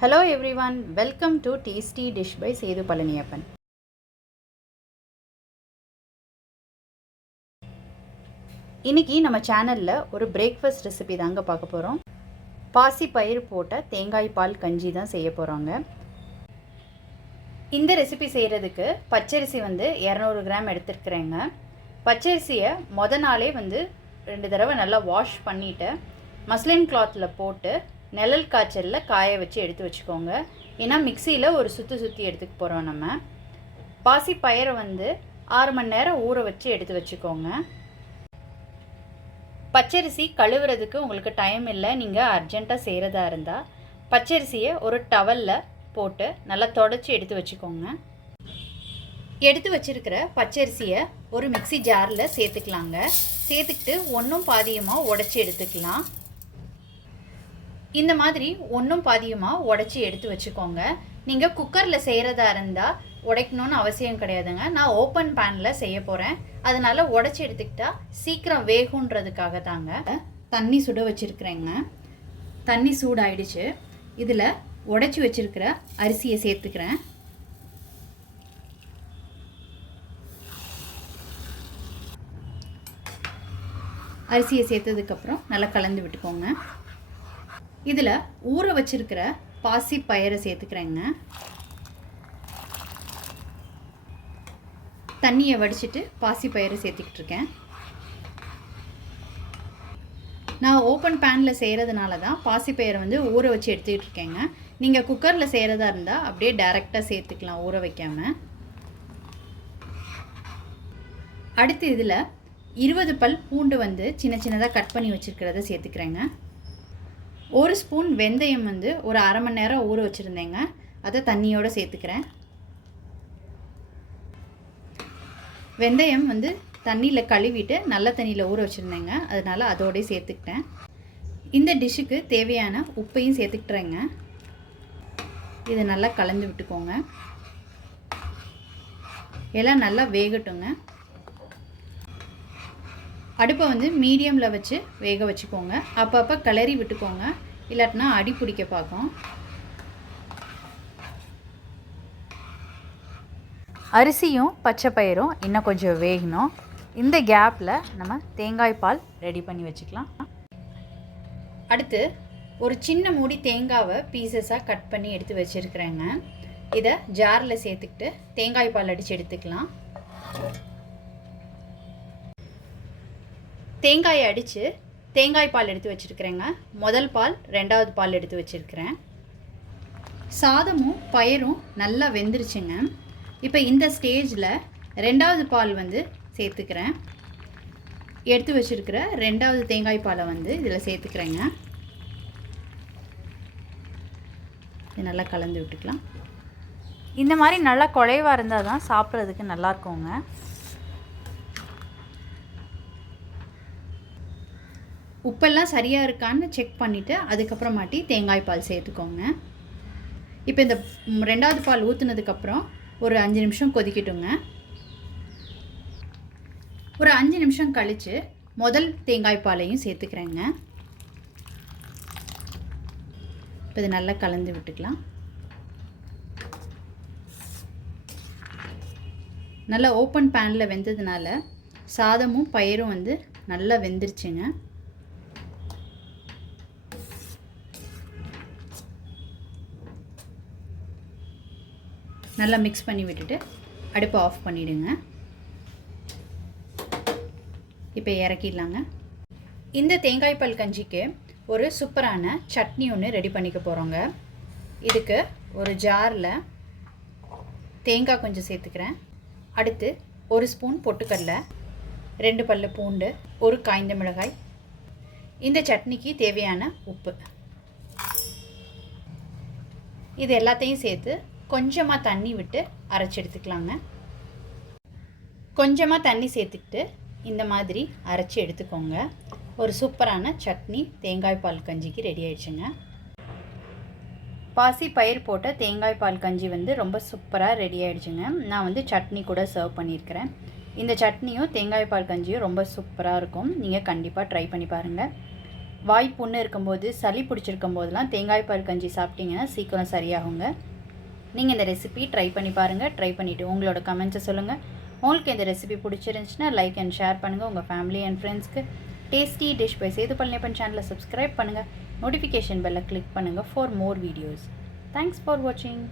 Hello everyone, welcome to Tasty Dish by Sethu Palaniyappan. இன்னைக்கு நம்ம சேனல்ல ஒரு பிரேக்ஃபாஸ்ட் ரெசிபி தாங்க பார்க்க போறோம். பாசி பயிறு போட்ட தேங்காய் பால் கஞ்சி தான் செய்ய போறோங்க. இந்த ரெசிபி செய்யறதுக்கு பச்சரிசி 200 கிராம் எடுத்துக்கிறேங்க. பச்சரிசியை நாளே 2 தடவை நல்லா வாஷ் பண்ணிட்டு மஸ்லின் கிளாத்ல போட்டு நிழல் காய்ச்சல்ல காய வச்சு எடுத்து வச்சுக்கோங்க. ஏன்னா மிக்ஸியில் ஒரு சுற்றி எடுத்துக்க போகிறோம். நம்ம பாசி பயிரை 6 மணி நேரம் ஊற வச்சு எடுத்து வச்சுக்கோங்க. பச்சரிசி கழுவுறதுக்கு உங்களுக்கு டைம் இல்லை, நீங்கள் அர்ஜெண்ட்டாக செய்கிறதா இருந்தால் பச்சரிசியை ஒரு டவலில் போட்டு நல்லா தொடச்சி எடுத்து வச்சுக்கோங்க. எடுத்து வச்சுருக்கிற பச்சரிசியை ஒரு மிக்ஸி ஜாரில் சேர்த்துக்கலாங்க. சேர்த்துக்கிட்டு ஒன்றும் பாதியமாக உடச்சி எடுத்துக்கலாம். இந்த மாதிரி ஒன்றும் பாதியமாக உடச்சி எடுத்து வச்சுக்கோங்க. நீங்கள் குக்கரில் செய்கிறதா இருந்தால் உடைக்கணும்னு அவசியம் கிடையாதுங்க. நான் ஓப்பன் பேனில் செய்ய போகிறேன், அதனால் உடச்சி எடுத்துக்கிட்டா சீக்கிரம் வேகுன்றதுக்காக தாங்க. தண்ணி சுட வச்சுருக்குறேங்க. தண்ணி சூடாயிடுச்சு. இதில் உடச்சி வச்சுருக்கிற அரிசியை சேர்த்துக்கிறேன். அரிசியை சேர்த்ததுக்கப்புறம் நல்லா கலந்து விட்டுக்கோங்க. இதில் ஊற வச்சிருக்கிற பாசி பயிரை சேர்த்துக்கிறேங்க. தண்ணியை வடிச்சிட்டு பாசி பயிரை சேர்த்துக்கிட்டு இருக்கேன். நான் ஓப்பன் பேனில் செய்கிறதுனால தான் பாசி பயிரை ஊற வச்சு எடுத்துக்கிட்டு இருக்கேங்க. நீங்கள் குக்கரில் செய்கிறதா இருந்தால் அப்படியே டைரெக்டாக சேர்த்துக்கலாம், ஊற வைக்காமல். அடுத்து இதில் 20 பல் பூண்டு சின்ன சின்னதாக கட் பண்ணி வச்சுருக்கிறத சேர்த்துக்கிறேங்க. ஒரு ஸ்பூன் வெந்தயம் ஒரு அரை மணி நேரம் ஊற வச்சுருந்தேங்க, அதை தண்ணியோடு சேர்த்துக்கிறேன். வெந்தயம் தண்ணியில் கழுவிட்டு நல்ல தண்ணியில் ஊற வச்சுருந்தேங்க, அதனால் அதோடய சேர்த்துக்கிட்டேன். இந்த டிஷ்ஷுக்கு தேவையான உப்பையும் சேர்த்துக்கிட்டுறேங்க. இதை நல்லா கலந்து விட்டுக்கோங்க. எல்லாம் நல்லா வேகட்டுங்க. அடுப்பை மீடியமில் வச்சு வேக வச்சுக்கோங்க. அப்பப்போ கிளறி விட்டுக்கோங்க, இல்லாட்டினா அடி பிடிக்க பார்க்கும். அரிசியும் பச்சை பயிரும் இன்னும் கொஞ்சம் வேகணும். இந்த கேப்பில் நம்ம தேங்காய் பால் ரெடி பண்ணி வச்சுக்கலாம். அடுத்து ஒரு சின்ன மூடி தேங்காவை பீசஸாக கட் பண்ணி எடுத்து வச்சுருக்கிறேங்க. இதை ஜாரில் சேர்த்துக்கிட்டு தேங்காய் பால் அடித்து எடுத்துக்கலாம். தேங்காயை அடித்து தேங்காய் பால் எடுத்து வச்சுருக்கிறேங்க. முதல் பால், ரெண்டாவது பால் எடுத்து வச்சுருக்கிறேன். சாதமும் பயிரும் நல்லா வெந்துருச்சுங்க. இப்போ இந்த ஸ்டேஜில் ரெண்டாவது பால் சேர்த்துக்கிறேன். எடுத்து வச்சுருக்கிற ரெண்டாவது தேங்காய் பாலை இதில் சேர்த்துக்கிறேங்க. இது நல்லா கலந்து விட்டுக்கலாம். இந்த மாதிரி நல்லா குழைவாக இருந்தால் தான் சாப்பிட்றதுக்கு நல்லாயிருக்குங்க. உப்பெல்லாம் சரியாக இருக்கான்னு செக் பண்ணிவிட்டு அதுக்கப்புறமாட்டி தேங்காய் பால் சேர்த்துக்கோங்க. இப்போ இந்த ரெண்டாவது பால் ஊற்றுனதுக்கப்புறம் ஒரு 5 நிமிஷம் கொதிக்கட்டுங்க. ஒரு 5 நிமிஷம் கழித்து முதல் தேங்காய் பாலையும் சேர்த்துக்கிறேங்க. இப்போ இது நல்லா கலந்து விட்டுக்கலாம். நல்லா ஓப்பன் பேனில் வெந்ததுனால சாதமும் பயிரும் நல்லா வெந்துருச்சுங்க. நல்லா மிக்ஸ் பண்ணி விட்டுட்டு அடுப்பை ஆஃப் பண்ணிவிடுங்க. இப்போ இறக்கிடலாங்க. இந்த தேங்காய் பால் கஞ்சிக்கு ஒரு சூப்பரான சட்னி ஒன்று ரெடி பண்ணிக்க போகிறோங்க. இதுக்கு ஒரு ஜாரில் தேங்காய் கொஞ்சம் சேர்த்துக்கிறேன். அடுத்து ஒரு ஸ்பூன் பொட்டுக்கடலை, 2 பல்லு பூண்டு, ஒரு காய்ந்த மிளகாய், இந்த சட்னிக்கு தேவையான உப்பு, இது எல்லாத்தையும் சேர்த்து கொஞ்சமாக தண்ணி விட்டு அரைச்சி எடுத்துக்கலாங்க. கொஞ்சமாக தண்ணி சேர்த்துக்கிட்டு இந்த மாதிரி அரைச்சி எடுத்துக்கோங்க. ஒரு சூப்பரான சட்னி தேங்காய் பால் கஞ்சிக்கு ரெடி ஆயிடுச்சுங்க. பாசி பயிர் போட்ட தேங்காய் பால் கஞ்சி ரொம்ப சூப்பராக ரெடி ஆயிடுச்சுங்க. நான் சட்னி கூட சர்வ் பண்ணியிருக்கிறேன். இந்த சட்னியும் தேங்காய் பால் கஞ்சியும் ரொம்ப சூப்பராக இருக்கும். நீங்கள் கண்டிப்பாக ட்ரை பண்ணி பாருங்கள். வாய் புண்ணு இருக்கும்போது, சளி பிடிச்சிருக்கும் போதெல்லாம் தேங்காய் பால் கஞ்சி சாப்பிட்டிங்கன்னா சீக்கிரம் சரியாகுங்க. நீங்கள் இந்த ரெசிபி ட்ரை பண்ணி பாருங்கள். ட்ரை பண்ணிவிட்டு உங்களோட கமெண்ட்ஸை சொல்லுங்கள். உங்களுக்கு இந்த ரெசிபி பிடிச்சிருந்துச்சுன்னா லைக் அண்ட் ஷேர் பண்ணுங்கள் உங்கள் ஃபேமிலி அண்ட் ஃப்ரெண்ட்ஸ்க்கு. Tasty dish by Sethu Palaniappan சேனலை சப்ஸ்கிரைப் பண்ணுங்கள். நோட்டிஃபிகேஷன் பெல்லை கிளிக் பண்ணுங்கள் for more videos. Thanks for வாட்சிங்.